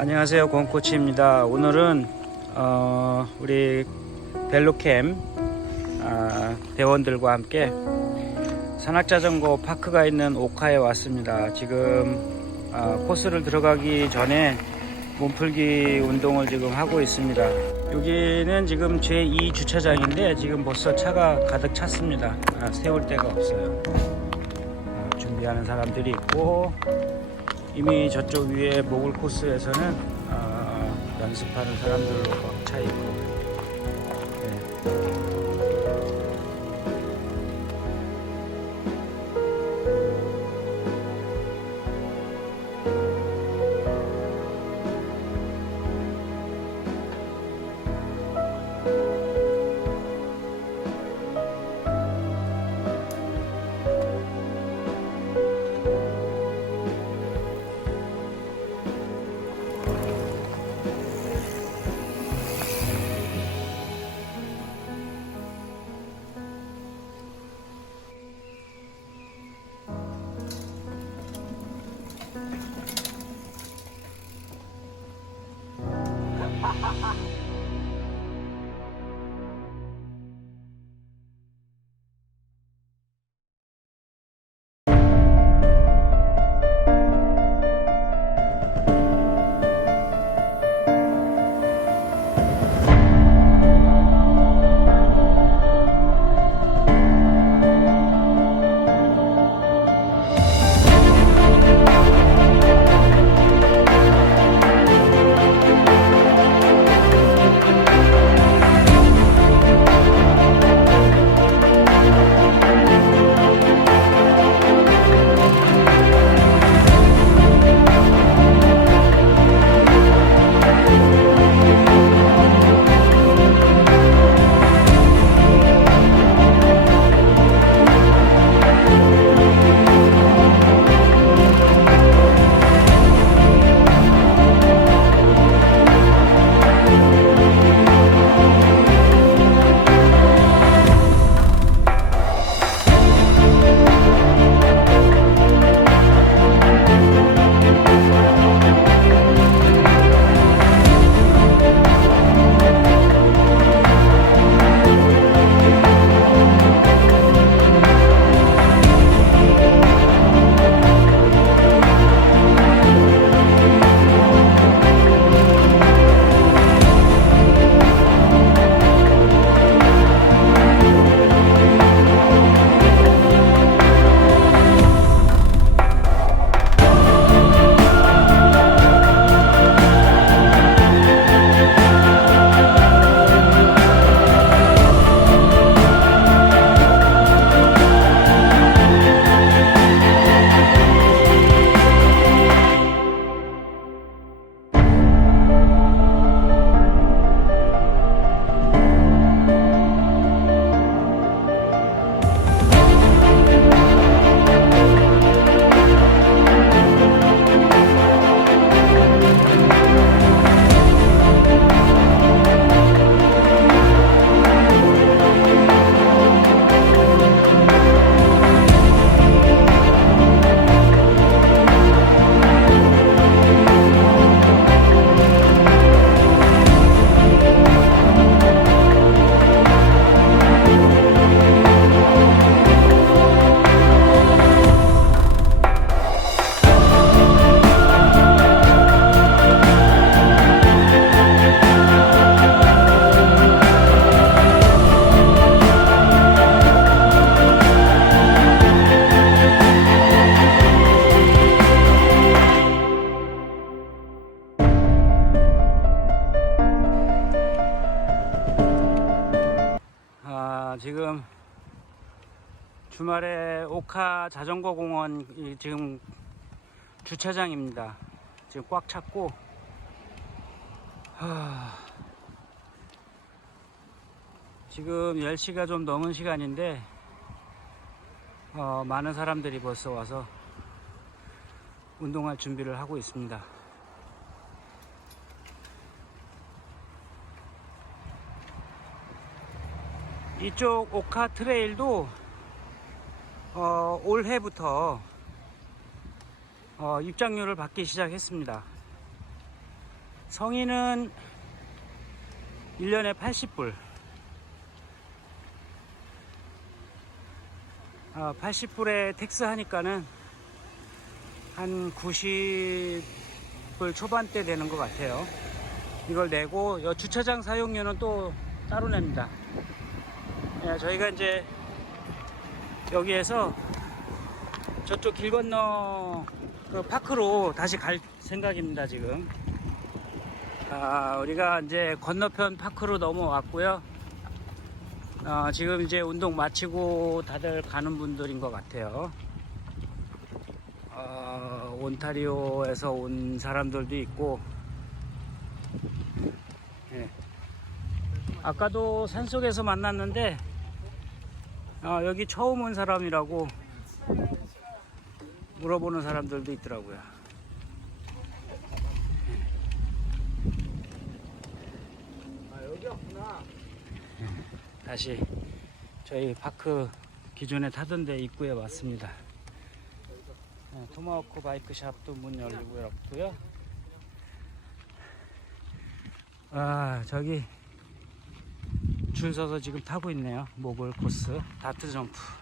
안녕하세요 권코치입니다. 오늘은 어, 우리 벨로캠 아, 대원들과 함께 산악자전거 파크가 있는 오카에 왔습니다. 지금 아, 코스를 들어가기 전에 몸풀기 운동을 지금 하고 있습니다. 여기는 지금 제2 주차장인데 지금 벌써 차가 가득 찼습니다. 아, 세울 데가 없어요. 아, 준비하는 사람들이 있고 이미 저쪽 위에 모글 코스에서는 어, 연습하는 사람들로 꽉 차 있고 네. 주말에 오카 자전거 공원 이 지금 주차장입니다. 지금 꽉 찼고 하, 지금 10시가 좀 넘은 시간인데 어, 많은 사람들이 벌써 와서 운동할 준비를 하고 있습니다. 이쪽 오카 트레일도 어, 올해부터 어, 입장료를 받기 시작했습니다. 성인은 1년에 80불. 아, 80불에 텍스 하니까는 한 90불 초반대 되는 것 같아요. 이걸 내고 여 주차장 사용료는 또 따로 냅니다. 예, 저희가 이제 여기에서 저쪽 길 건너 그 파크로 다시 갈 생각입니다 지금. 아, 우리가 이제 건너편 파크로 넘어왔고요. 어, 지금 이제 운동 마치고 다들 가는 분들인 것 같아요. 어, 온타리오에서 온 사람들도 있고, 예. 아까도 산속에서 만났는데, 어, 여기 처음 온 사람이라고 물어보는 사람들도 있더라고요. 아 여기였구나. 다시 저희 파크 기존에 타던 데 입구에 왔습니다. 네, 토마호크 바이크 샵도 문 열리고 있고요. 아 저기 줄 서서 지금 타고 있네요. 모글 코스 다트 점프.